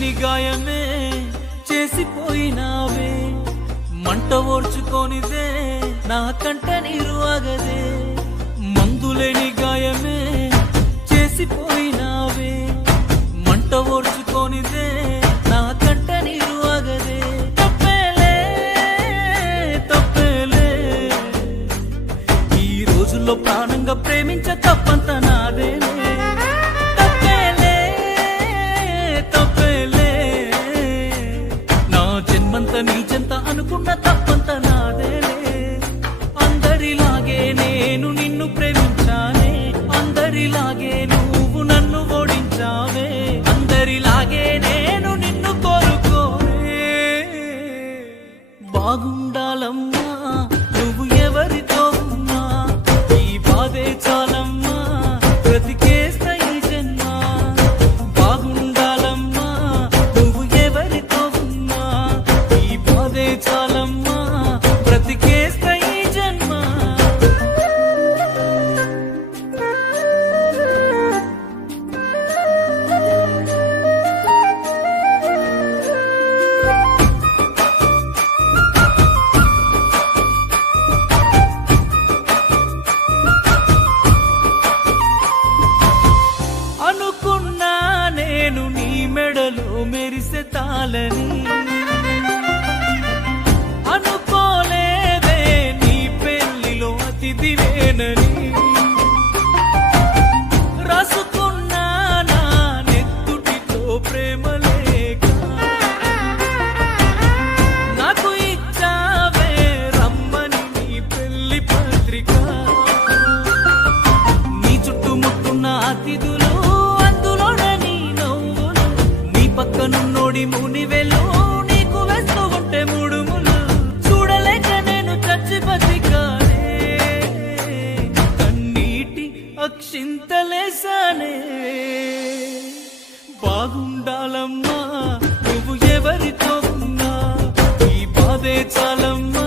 మందులేని గాయమే చేసిపోయినావే, మంట ఓర్చుకోనిదే నా కంట నీరు ఆగదే. మందులేని గాయమే చేసిపోయినావే, మంట ఓర్చుకోనిదే నా కంట నీరు ఆగదే. తప్పేలే తప్పేలే, ఈ రోజుల్లో ప్రాణంగా ప్రేమించ తప్పంత నాదేలే. తప్పేలే తప్పేలే, నా జన్మంత నీ చెంత అనుకున్న తప్పంత నాదేలే. అందరిలాగే నేను నిన్ను ప్రేమించానే, అందరిలాగే నువ్వు నన్ను ఓడించావే, అందరిలాగే నేను నిన్ను కోరుకోనే. బాగుండాలమ్మా నువ్వు ఎవరితో ఉన్నా, ఈ బాధే చాలమ్మా బ్రతికేస్తా ఈ జన్మ. బాగుండాలమ్మా నువ్వు ఎవరితో ఉన్నా, ఈ బాధే చాలమ్మా బ్రతికేస్తా ఈ జన్మ. అనుకున్నా నేను నీ మెడలో మెరిసే తాళని, అనుకోలేదే నీ పెళ్లిలో అతిథివేనని. రాసుకున్నా నా నెత్తుటితో ప్రేమ లేక, నాకు ఇచ్చావే రమ్మని నీ పెళ్లి పత్రిక. నీ చుట్టుముట్టున్న అతిథులు, అందులోన నీ నవ్వులు, నీ పక్కనున్నోడి మునివెలు నీకు వేస్తూ ఉంటే ముడుములు. చూడలేక నేను చచ్చి బతికానే, కన్నీటి అక్షింతలేసానే. బాగుండాలమ్మా నువ్వు ఎవరితో ఉన్నా, ఈ బాధే చాలమ్మా